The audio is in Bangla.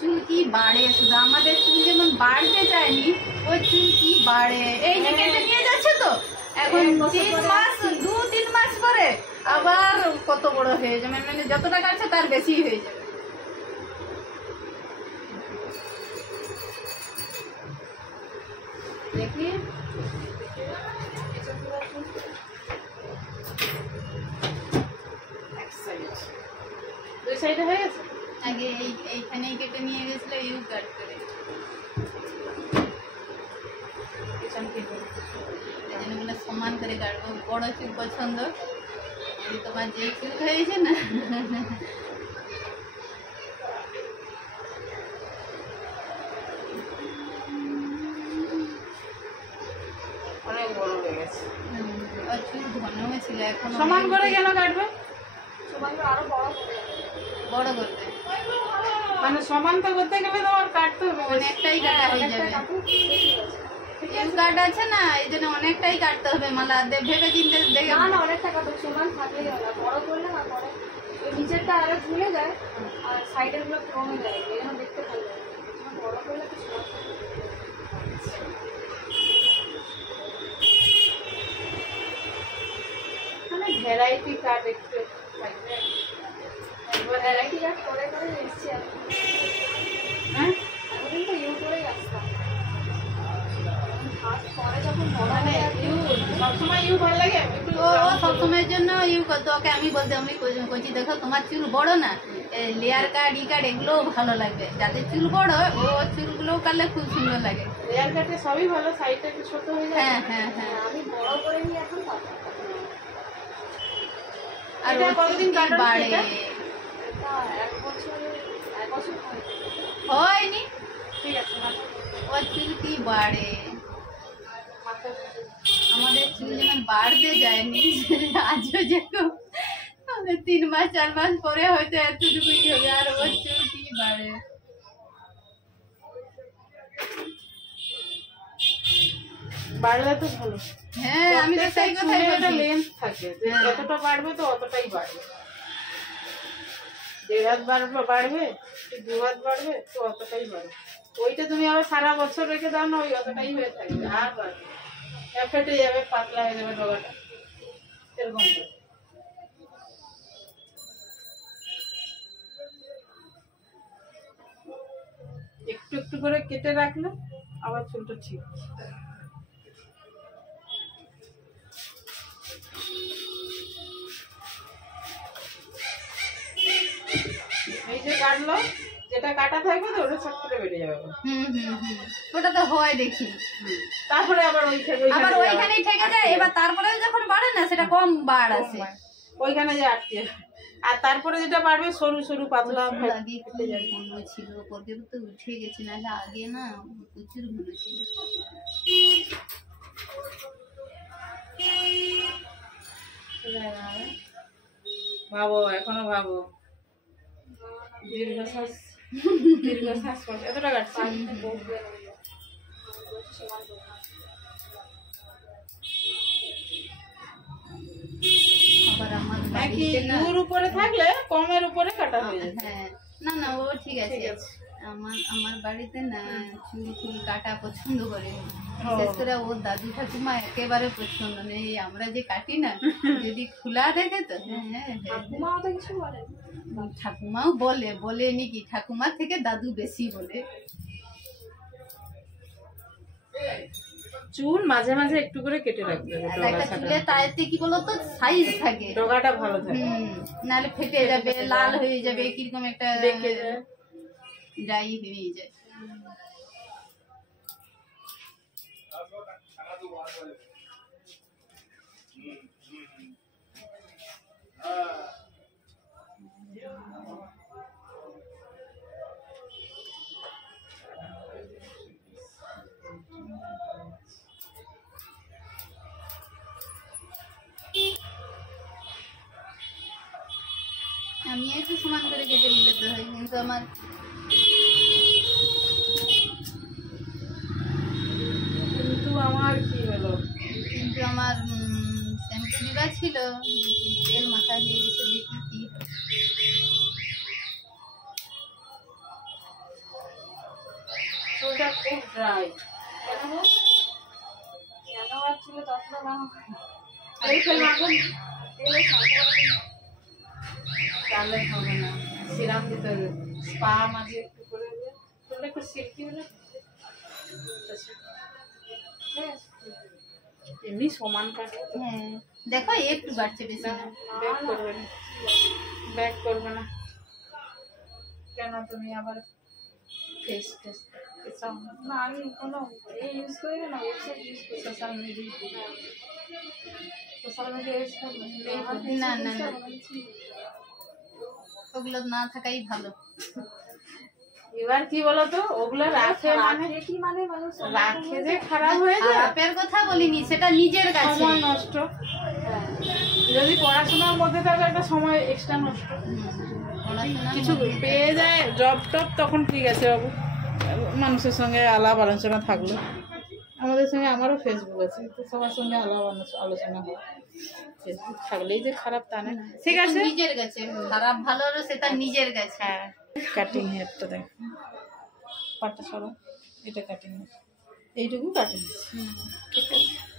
চুল কি বাড়ে, শুধু আমাদের চুল যেমন বাড়তে চায়নি, ওই চুল কি বাড়ে। এই যে কেটে নিয়ে যাচ্ছে তো এখন 3 মাস 2-3 মাস পরে আবার কত বড় হয়ে যাবে, মানে যতটা কাটছে তার বেশি হয়ে যাবে। দেখি দুই সাইডে হয়ে গেছে। আগে এইখানেই কেটে নিয়ে গেছিল ইউ কাট করে, মানে সমান করে কাটবো। বড় চুল পছন্দ, তোমার যে চুল হয়েছে না অনেক বড় হয়ে গেছে। চুল ঘন ছিল, এখন সমান করে কেন কাটবে? সমান করে আরো বড় করতে, মানে সমান তো করতে গেলে তোমার কাটতে হবে, অনেকটাই কাটা হয়ে যাবে। কাট আছে না, এই জন্য অনেকটাই কাটতে হবে। মালা ভেবে চিন্তে দেখে না অনেকটা কাটবে, সমান থাকলে যাবে না, বড় করলে না পরে ওই নিচেরটা আরো ঝুলে যায় আর সাইডের গুলো কমে যায়, এই জন্য দেখতে ভালো লাগে। বড় করলে তো সমান মানে ভ্যারাইটি কাট একটু থাকবে। ভ্যারাইটি কাট করে করে এসছি এখন। হ্যাঁ এখন তো ইউ করেই আসতাম, হাত পরে যখন বড় মানে ইউ সবসময় ইউ ভালো লাগে। ও সবসময়ের জন্য ইউ করতো। ওকে আমি বলতে আমি কইছি দেখো তোমার চুল বড় না, লেয়ার কাট ই কাট এগুলো ভালো লাগবে। যাদের চুল বড় ও চুলগুলোও কাটলে খুব সুন্দর লাগে। লেয়ার কাটে সবই ভালো, সাইডটা একটু ছোট হয়ে যায়। হ্যাঁ হ্যাঁ হ্যাঁ, আমি বড় করে নিই এখন পাবো। আর এটা কতদিন কাটানো বাড়ে এটা 1 বছর হয়নি, ঠিক আছে না? ও চুল কি বাড়ে। আমাদের চুল যেমন বাড়তে যায়নি, আজও যেরকম 3 মাস 4 মাস পরে হয়তো এতটুকুই হবে, আর ও চুল কি বাড়ে। বাড়লে তো ভালো। হ্যাঁ আমি তো সেই কথাই বলছি। লেন্থ থাকে, যতটা বাড়বে তো অতটাই বাড়বে। 1.5 হাত বাড়বে, 2 হাত বাড়বে তো অতটাই বাড়বে। ওইটা তুমি আবার সারা বছর রেখে দাও না, ওই অতটাই হয়ে থাকবে, আর বাড়বে ফেটে যাবে, পাতলা হয়ে যাবে ডগাটা, এরকম। একটু একটু করে কেটে রাখলে আবার চুলটা ঠিক। এই যে কাটলো, যেটা কাটা থাকবে তো ওটা ছট করে বেরিয়ে যাবে। ওটা তো হয় দেখি। তারপরে আবার আবার ওইখানেই থেকে যায়, এবার তারপরে যখন বাড়ে না সেটা কম বাড় আসে, ওইখানে যে আটকে। আর তারপরে যেটা বাড়বে সরু সরু পাতলা আগে কি ঘন ছিল, পরে তো উঠে গেছে, না আগে না প্রচুর ঘন ছিল। ভাবো, এখনো ভাবো, দীর্ঘশ্বাস এতটা কাটছে। আবার আমার নাকি ইউর উপরে থাকলে কমের উপরে কাটা হয়ে যায়। হ্যাঁ না না ও ঠিক আছে। আমার বাড়িতে না চুল ফুল কাটা পছন্দ করে, বিশেষ করে ওর দাদু ঠাকুমা একেবারে পছন্দ নেই। আমরা যে কাটি না যদি খোলা থাকে তো ঠাকুমাও বলে নাকি, ঠাকুমার থেকে দাদু বেশি বলে। চুল মাঝে মাঝে একটু করে কেটে রাখবে, চুলের তাইতে কি বলতো সাইজ থাকে, ডগাটা ভালো থাকে, নাহলে ফেটে যাবে, লাল হয়ে যাবে, কিরকম একটা যাই হয়ে যায়। আমি একটু সমান করে কেটে নিলে তো হয়, কিন্তু আমার কি হলো, কিন্তু আমার শ্যাম্পু দিবা ছিল, তেল মাথা দিয়ে গেছে, দেখি কি খুব ড্রাই। কেন গো? কেন আর চুলে যত্ন নাও? তেল ফেল মাখুন, তেলে সাদা তাহলে হবে না। সিরাম দিতে হবে, স্পা মাঝে একটু করে দিয়ে চুলটা একটু সিল্কি হলে এমনি সমান কাটে। হ্যাঁ দেখো একটু বাড়ছে বেশি না। ব্যাক করবে না, ব্যাক করবে না কেন? তুমি আবার ফেস টেস্ট না, আমি কোনো এই ইউজ করি না, ওয়েবসাইট ইউজ করি। Social media social media use করি না না না, ওগুলো না থাকাই ভালো। এবার কি বলতো, ওগুলো রাখে মানে কি মানে মানুষ রাখে যে খারাপ হয়ে যায়, খারাপের কথা বলিনি, সেটা নিজের কাছে। সময় নষ্ট। যদি পড়াশোনার মধ্যে থাকে একটা সময় এক্সট্রা নষ্ট। পড়াশোনার কিছু মধ্যে- পেয়ে যায় জব টব, তখন ঠিক আছে বাবু, মানুষের সঙ্গে আলাপ আলোচনা থাকলো। আমাদের সঙ্গে আমারও ফেসবুক আছে, তো সবার সঙ্গে আলাপ আলোচনা হয়। ফেসবুক থাকলেই যে খারাপ তা না। ঠিক আছে, নিজের কাছে খারাপ ভালো হলো সেটা নিজের কাছে। হ্যাঁ কাটিং হেয়ারটা দেখ, পাটা সরা, এটা কাটিং হেয়ার, এইটুকু কাটিং, ঠিক আছে।